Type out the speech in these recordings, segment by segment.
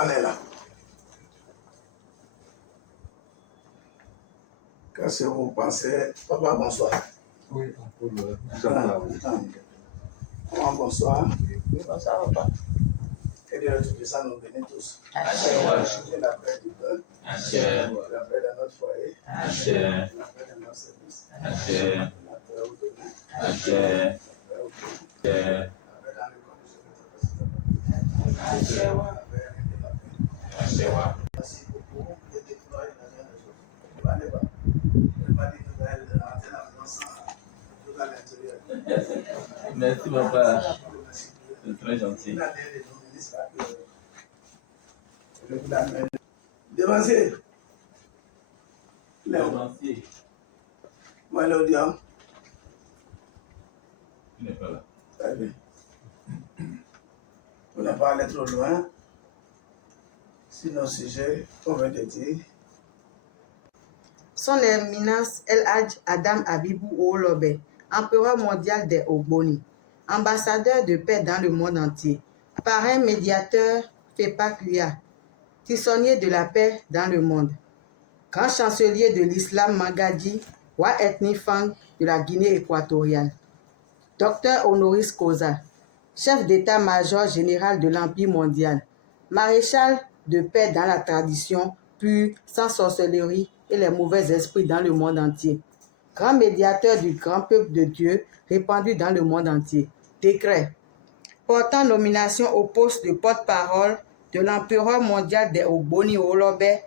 On est là. Qu'est-ce que vous pensez? Papa, bonsoir. Oui, on peut le bonsoir. Bonsoir, papa. Que Dieu le Tout-Puissant nous bénisse tous. Que la paix du cœur, la paix de notre foyer, la paix de notre service, la paix au demain, la paix dans les conditions de la paix. Merci beaucoup de déployer la jeune des autres. On n'est pas. On va dire que vous allez rentrer la maison sans tout à l'intérieur. Merci, papa. C'est très gentil. Devancier. Devancier. Moi, l'audience. Il n'est pas là. Très bien. Pour ne pas aller trop loin, si nos sujets, on vient de dire. Son Éminence El Hadj Adam Abibou Owolobe, empereur mondial des Ogboni, ambassadeur de paix dans le monde entier, parrain médiateur FEPACUA, tissonnier de la paix dans le monde, grand chancelier de l'islam Magadji, Wa Ethni Fang de la Guinée équatoriale, docteur honoris causa, chef d'état-major général de l'Empire mondial, maréchal de paix dans la tradition pure, sans sorcellerie et les mauvais esprits dans le monde entier, grand médiateur du grand peuple de Dieu répandu dans le monde entier. Décret portant nomination au poste de porte-parole de l'empereur mondial des Ogboni Owolobe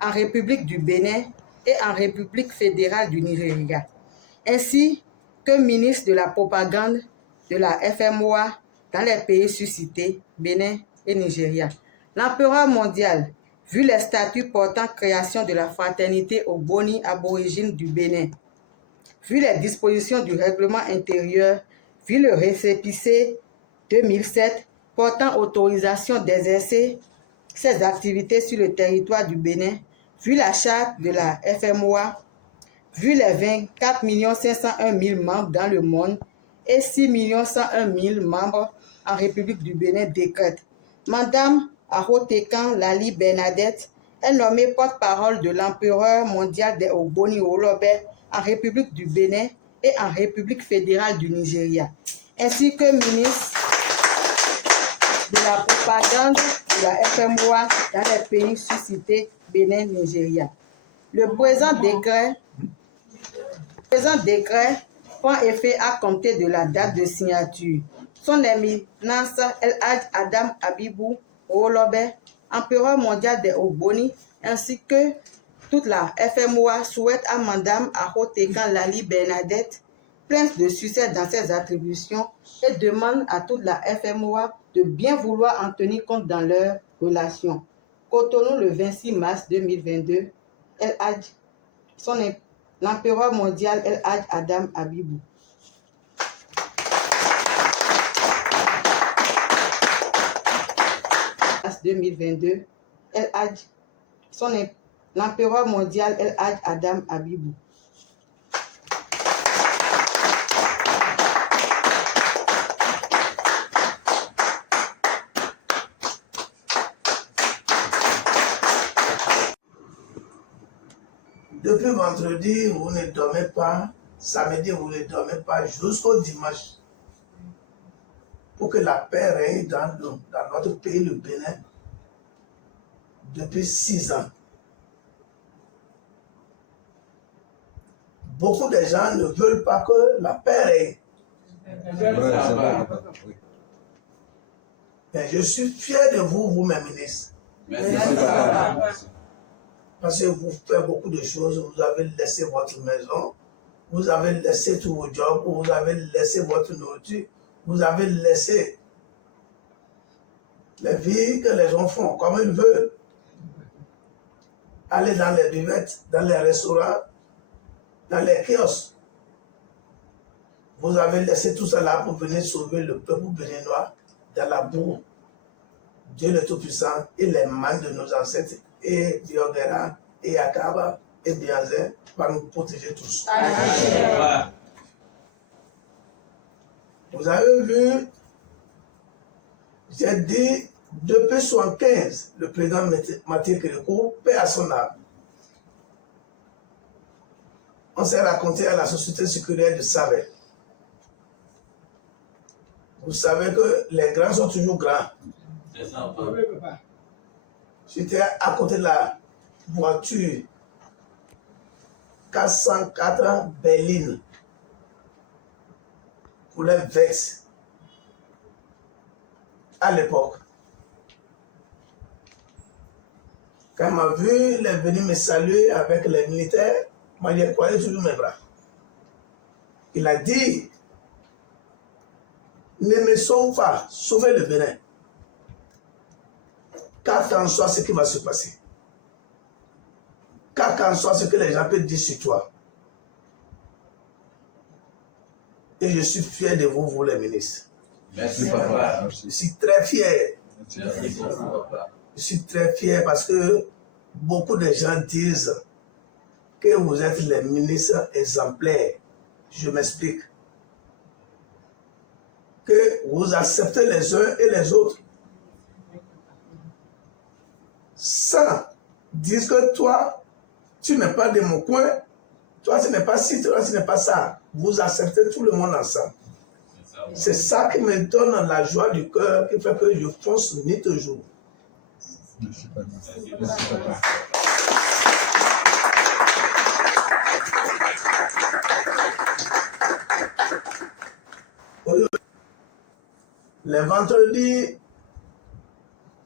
en République du Bénin et en République fédérale du Nigeria, ainsi que ministre de la propagande de la FMOA dans les pays suscités, Bénin et Nigeria. L'empereur mondial, vu les statuts portant création de la fraternité Ogboni aborigine du Bénin, vu les dispositions du règlement intérieur, vu le récépissé 2007 portant autorisation d'exercer ses activités sur le territoire du Bénin, vu la charte de la FMOA, vu les 24 501 000 membres dans le monde et 6 101 000 membres en République du Bénin, décrète. Madame Arotekan Lali Bernadette est nommée porte-parole de l'empereur mondial des Ogboni Owolobe en République du Bénin et en République fédérale du Nigeria, ainsi que ministre de la propagande de la FMOA dans les pays suscités, Bénin, Nigeria. Le présent décret prend effet à compter de la date de signature. Son Éminence El Hadj Adam Abibou Owolobe, empereur mondial des Ogboni, ainsi que toute la FMOA souhaite à Madame Arotekan Lali Bernadette plein de succès dans ses attributions et demande à toute la FMOA de bien vouloir en tenir compte dans leurs relations. Cotonou le 26 mars 2022, El Hadj, l'empereur mondial El Hadj Adam Abibou. Mars 2022, El Hadj, l'empereur mondial El Hadj Adam Abibou. Depuis vendredi, vous ne dormez pas. Samedi, vous ne dormez pas jusqu'au dimanche. Pour que la paix règne dans notre pays, le Bénin, depuis 6 ans. Beaucoup de gens ne veulent pas que la paix règne. Mais je suis fier de vous, vous mes ministres. Merci. Parce que vous faites beaucoup de choses, vous avez laissé votre maison, vous avez laissé tous vos jobs, vous avez laissé votre nourriture, vous avez laissé les vies que les gens font comme ils veulent. Aller dans les buvettes, dans les restaurants, dans les kiosques. Vous avez laissé tout cela pour venir sauver le peuple béninois dans la boue. Dieu le Tout-Puissant et les mains de nos ancêtres, et Biogera, et Akaba, et Biazé, va nous protéger tous. Amen. Vous avez vu, j'ai dit Depuis 1975, le président Mathieu Kérékou, paix à son âme, on s'est raconté à la société séculaire de Savet. Vous savez que les grands sont toujours grands. C'est ça, papa. J'étais à côté de la voiture 404 Berlin pour les Vex à l'époque. Quand il m'a vu, il est venu me saluer avec les militaires. Moi, j'ai croisé toujours mes bras. Il a dit, ne me sauve pas, sauvez le Bénin. Car qu'en soit ce qui va se passer. Car qu'en soit ce que les gens peuvent dire sur toi. Et je suis fier de vous, vous les ministres. Merci, papa. Je suis très fier. Merci, papa. Je suis très fier parce que beaucoup de gens disent que vous êtes les ministres exemplaires. Je m'explique. Que vous acceptez les uns et les autres. Sans dire que toi, tu n'es pas de mon coin, toi, tu n'es pas ci, toi, tu n'es pas ça. Vous acceptez tout le monde ensemble. C'est ça qui me donne la joie du cœur, qui fait que je fonce nuit et jour. Merci, papa. Les vendredis,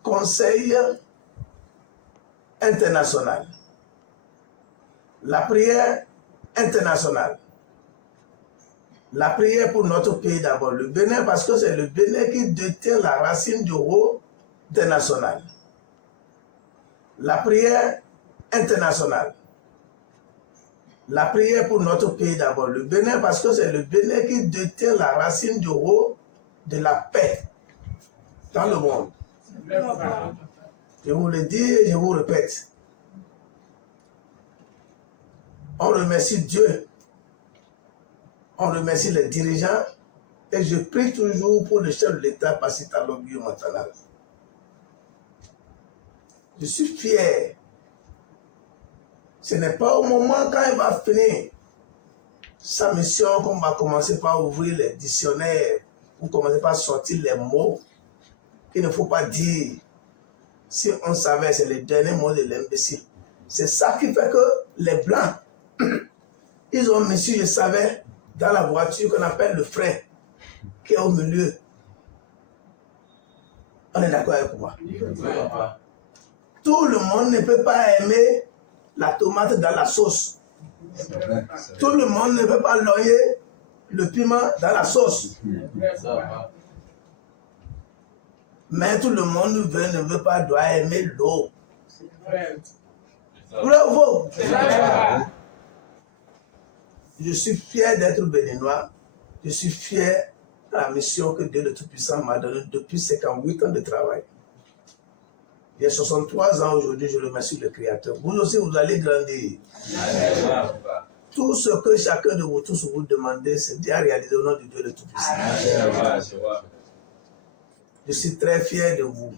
conseil international. La prière internationale. La prière pour notre pays d'abord. Le Bénin, parce que c'est le Bénin qui détient la racine du roi international. La prière internationale. La prière pour notre pays d'abord. Le Bénin, parce que c'est le Bénin qui détient la racine du roi de la paix dans le monde. Je vous le dis et je vous répète. On remercie Dieu. On remercie les dirigeants. Et je prie toujours pour le chef de l'État, Passita Lobio Montana. Je suis fier. Ce n'est pas au moment quand il va finir sa mission qu'on va commencer par ouvrir les dictionnaires ou commencer par sortir les mots qu'il ne faut pas dire. Si on savait, c'est le dernier mot de l'imbécile. C'est ça qui fait que les Blancs, ils ont mis, je savais, dans la voiture qu'on appelle le frein, qui est au milieu. On est d'accord avec moi? Tout le monde ne peut pas aimer la tomate dans la sauce. Tout le monde ne peut pas loyer le piment dans la sauce. Mais tout le monde ne veut pas, doit aimer l'eau. Bravo! Je suis fier d'être béninois. Je suis fier de la mission que Dieu le Tout-Puissant m'a donnée depuis 58 ans de travail. J'ai 63 ans aujourd'hui, je remercie le Créateur. Vous aussi, vous allez grandir. Tout ce que chacun de vous tous vous demandez, c'est déjà réalisé au nom de Dieu le Tout-Puissant. Je suis très fier de vous.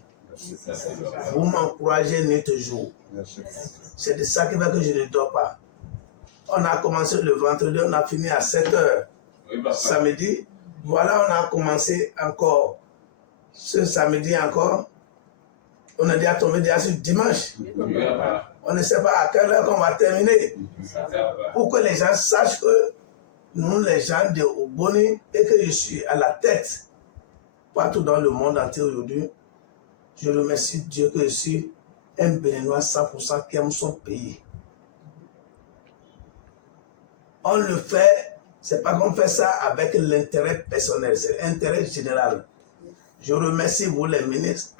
Vous m'encouragez nuit et jour. C'est de ça qui fait que je ne dors pas. On a commencé le vendredi, on a fini à 7 heures. Samedi, voilà, on a commencé encore. Ce samedi encore, on est déjà tombé déjà sur dimanche. On ne sait pas à quelle heure qu'on va terminer. Pour que les gens sachent que nous, les gens de Ogboni, et que je suis à la tête partout dans le monde entier aujourd'hui, je remercie Dieu que je suis un Béninois 100% qui aime son pays. On le fait, c'est pas qu'on fait ça avec l'intérêt personnel, c'est l'intérêt général. Je remercie vous les ministres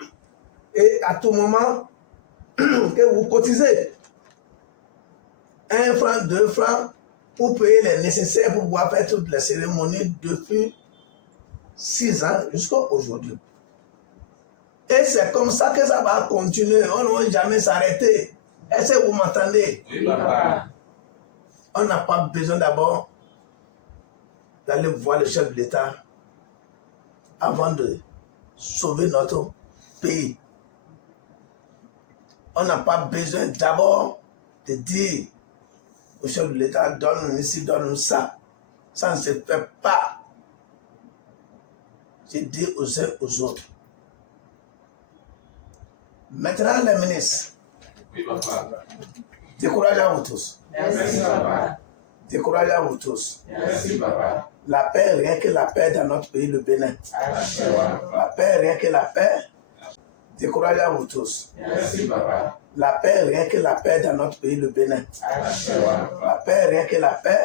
et à tout moment que vous cotisez 1 franc, 2 francs pour payer les nécessaires pour pouvoir faire toutes les cérémonies depuis 6 ans jusqu'à aujourd'hui. Et c'est comme ça que ça va continuer. On ne va jamais s'arrêter. Est-ce que vous m'entendez? Oui, papa. On n'a pas besoin d'abord d'aller voir le chef de l'État avant de sauver notre pays. On n'a pas besoin d'abord de dire au chef de l'État, donne-nous ici, donne-nous ça. Ça ne se fait pas. J'ai dit aux uns aux autres. Maintenant, les ministres, découragez à vous tous. Merci, papa. Découragez à vous tous. Merci, papa. La paix, rien que la paix dans notre pays, le Bénin. La paix, rien que la paix. Découragez à vous tous. Merci, papa. La paix, rien que la paix dans notre pays, le Bénin. La paix, rien que la paix.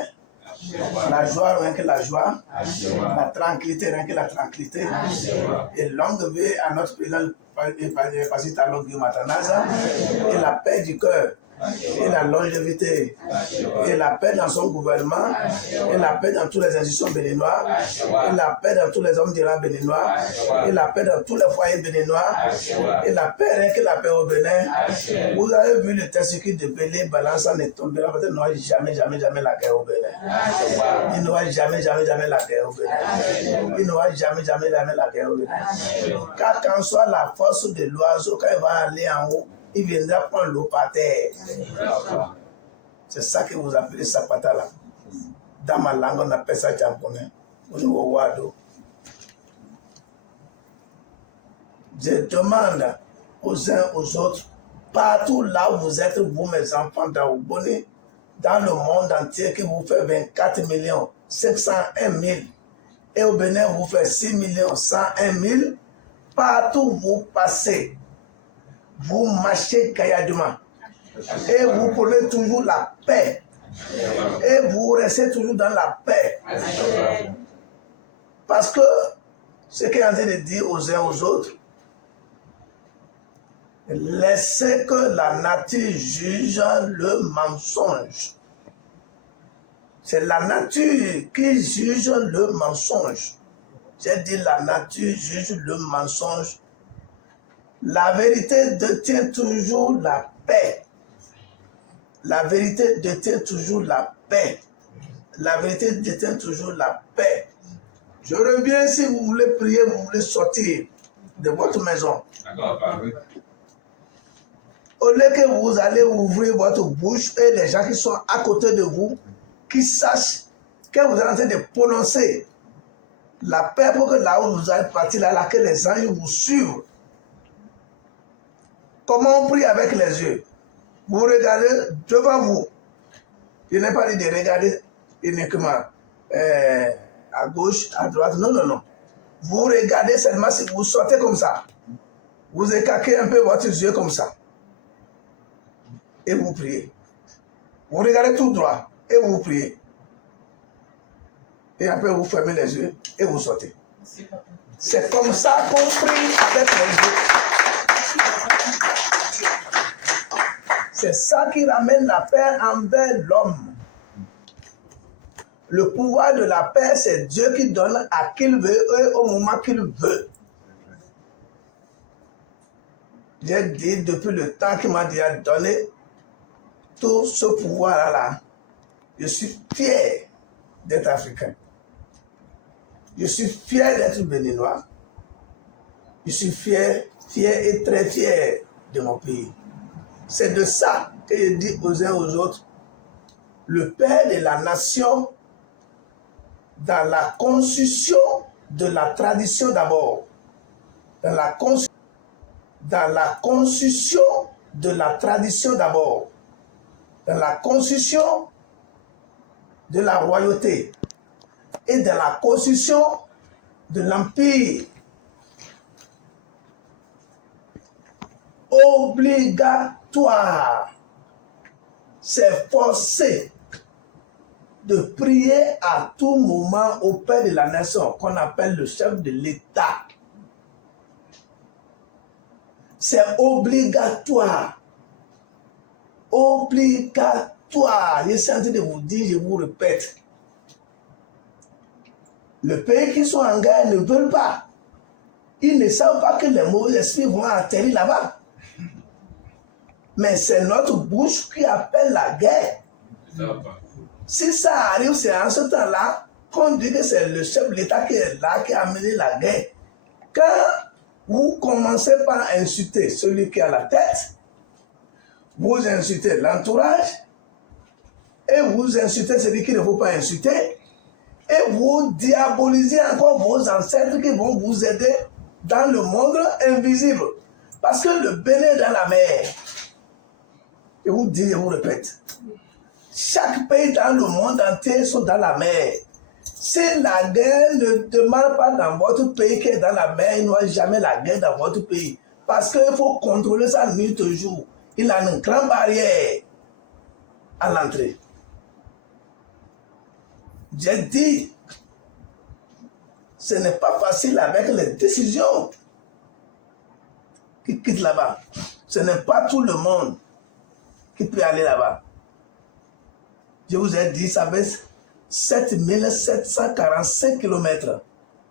La joie, rien que la joie. La tranquillité, rien que la tranquillité. Et longue vie à notre président, Pastor Talon Guillaume Atanaza. Et la paix du cœur. Et la longévité, et la paix dans son gouvernement, et la paix dans toutes les institutions béninois, et la paix dans tous les hommes d'Iran béninois, et la paix dans tous les foyers béninois, et la paix, rien que la paix au Bénin. Vous avez vu le testicule de Bélé balançant et tombant, peut-être il n'y aura jamais, jamais, jamais la guerre au Bénin. Il n'y aura jamais, jamais, jamais la guerre au Bénin. Il n'y aura jamais, jamais, jamais la guerre au Bénin. Car qu'en soit la force de l'oiseau, quand il va aller en haut, il viendra prendre l'eau par terre. C'est ça que vous appelez Sapata là. Dans ma langue, on appelle ça Tchamponais. Au niveau Wado. Je demande aux uns aux autres, partout là où vous êtes, vous mes enfants d'Aouboni, dans le monde entier, qui vous fait 24 501 000, et au Bénin, vous fait 6 101 000, partout où vous passez, vous marchez gaillardement et vous prenez toujours la paix et vous restez toujours dans la paix. Parce que ce qu'il est en train de dire aux uns aux autres, laissez que la nature juge le mensonge. C'est la nature qui juge le mensonge. J'ai dit la nature juge le mensonge. La vérité détient toujours la paix. La vérité détient toujours la paix. La vérité détient toujours la paix. Je reviens si vous voulez prier, vous voulez sortir de votre maison. Au lieu que vous allez ouvrir votre bouche et les gens qui sont à côté de vous, qui sachent que vous êtes en train de prononcer la paix pour que là où vous allez partir, là, que les anges vous suivent. Comment on prie avec les yeux? Vous regardez devant vous. Je n'ai pas dit de regarder uniquement à gauche, à droite. Non, non, non. Vous regardez seulement si vous sortez comme ça. Vous écarquez un peu votre yeux comme ça. Et vous priez. Vous regardez tout droit et vous priez. Et après vous fermez les yeux et vous sortez. C'est comme ça qu'on prie avec les yeux. C'est ça qui ramène la paix envers l'homme. Le pouvoir de la paix, c'est Dieu qui donne à qui il veut et au moment qu'il veut. J'ai dit depuis le temps qu'il m'a déjà donné tout ce pouvoir-là. Je suis fier d'être africain. Je suis fier d'être béninois. Je suis fier et très fier de mon pays. C'est de ça que je dis aux uns aux autres, le père de la nation, dans la constitution de la tradition d'abord, dans la constitution de la tradition d'abord, dans la constitution de la royauté et dans la constitution de l'empire. Obligatoire, c'est forcé de prier à tout moment au Père de la nation, qu'on appelle le chef de l'État. C'est obligatoire. Obligatoire. Je suis en train de vous dire, je vous répète. Les pays qui sont en guerre ne veulent pas. Ils ne savent pas que les mauvais esprits vont atterrir là-bas. Mais c'est notre bouche qui appelle la guerre. Si ça arrive, c'est en ce temps-là qu'on dit que c'est le chef de l'État qui est là, qui a amené la guerre. Quand vous commencez par insulter celui qui a la tête, vous insultez l'entourage, et vous insultez celui qui ne faut pas insulter, et vous diabolisez encore vos ancêtres qui vont vous aider dans le monde invisible. Parce que le Bénin est dans la mer. Je vous dis, je vous répète. Chaque pays dans le monde entier sont dans la mer. Si la guerre ne demande pas dans votre pays qui est dans la mer, il n'y aura jamais la guerre dans votre pays. Parce qu'il faut contrôler ça nuit et jour. Il a une grande barrière à l'entrée. J'ai dit, ce n'est pas facile avec les décisions qui quittent là-bas. Ce n'est pas tout le monde qui peut aller là-bas. Je vous ai dit, ça fait 7745 km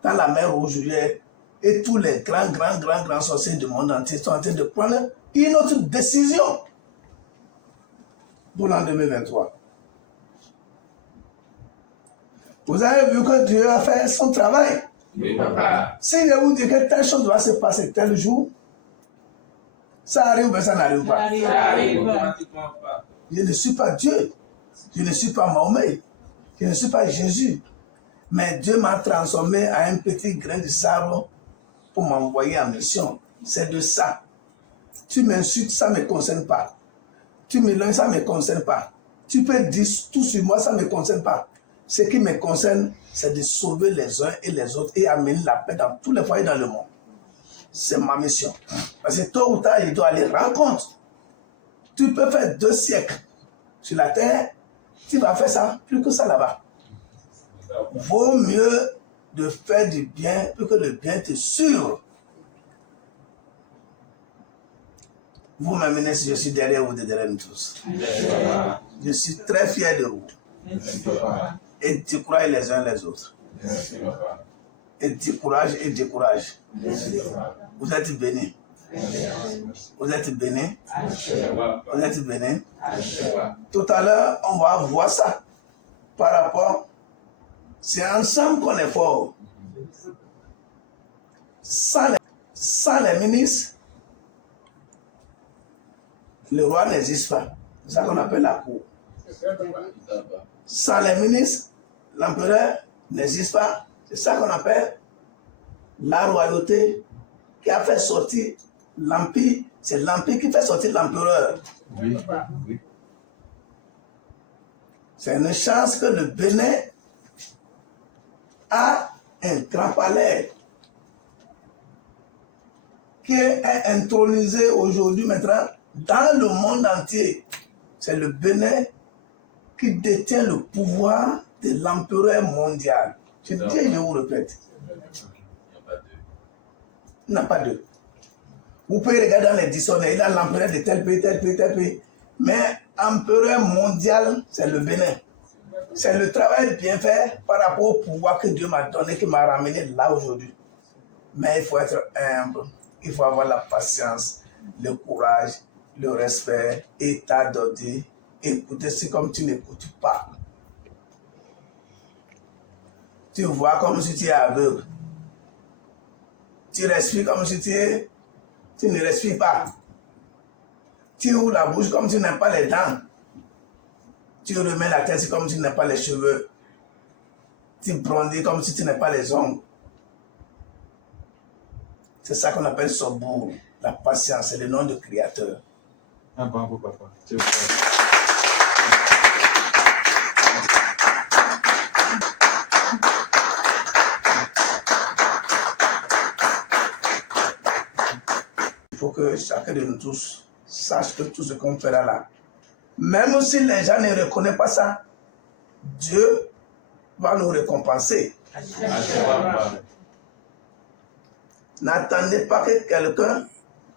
dans la mer Rouge. Et tous les grands sorciers du monde entier sont en train de prendre une autre décision pour l'an 2023. Vous avez vu que Dieu a fait son travail. Oui, papa. Si je vous dis que telle chose doit se passer tel jour, ça arrive ou ça n'arrive pas. Ça arrive automatiquement pas. Je ne suis pas Dieu. Je ne suis pas Mahomet. Je ne suis pas Jésus. Mais Dieu m'a transformé en un petit grain de sable pour m'envoyer en mission. C'est de ça. Tu m'insultes, ça ne me concerne pas. Tu m'éloignes, ça ne me concerne pas. Tu peux dire tout sur moi, ça ne me concerne pas. Ce qui me concerne, c'est de sauver les uns et les autres et amener la paix dans tous les foyers dans le monde. C'est ma mission. Parce que tôt ou tard, il doit aller rendre compte. Tu peux faire 2 siècles sur la terre, tu vas faire ça, plus que ça là-bas. Vaut mieux de faire du bien, plus que le bien te suivre. Vous m'amenez si je suis derrière vous, derrière nous tous. Je suis très fier de vous. Et décourage les uns les autres. Et décourage et décourage. Vous êtes bénis. Vous êtes bénis. Vous êtes bénis. Tout à l'heure, on va voir ça par rapport. C'est ensemble qu'on est fort. Sans les ministres, le roi n'existe pas. C'est ça qu'on appelle la cour. Sans les ministres, l'empereur n'existe pas. C'est ça qu'on appelle la royauté qui a fait sortir l'empire. C'est l'empire qui fait sortir l'empereur. Oui, oui. C'est une chance que le Bénin a un grand palais qui est intronisé aujourd'hui maintenant dans le monde entier. C'est le Bénin qui détient le pouvoir de l'empereur mondial. Je dis et je vous répète. Il n'y a pas deux. Vous pouvez regarder dans les dictionnaires, il y a l'empereur de tel pays, tel pays, tel pays. Mais empereur mondial, c'est le Bénin. C'est le travail bien fait par rapport au pouvoir que Dieu m'a donné, qui m'a ramené là aujourd'hui. Mais il faut être humble, il faut avoir la patience, le courage, le respect, et t'adopter. Écouter, c'est comme tu n'écoutes pas. Tu vois comme si tu es aveugle. Tu respires comme si tu ne respires pas. Tu ouvres la bouche comme si tu n'as pas les dents. Tu remets la tête comme si tu n'as pas les cheveux. Tu brandis comme si tu n'as pas les ongles. C'est ça qu'on appelle Sobour. La patience, c'est le nom du Créateur. Ah, bravo, papa. Il faut que chacun de nous tous sache que tout ce qu'on fera là, même si les gens ne reconnaissent pas ça, Dieu va nous récompenser. N'attendez pas que quelqu'un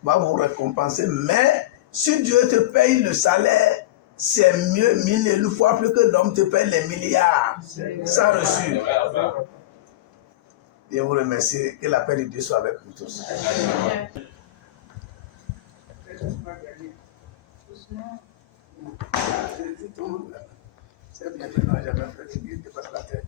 va vous récompenser, mais si Dieu te paye le salaire, c'est mieux 1000 fois plus que l'homme te paye les milliards sans reçu. Je vous remercie, que la paix de Dieu soit avec vous tous. C'est bien, maintenant j'avais fait, il dépasse la tête.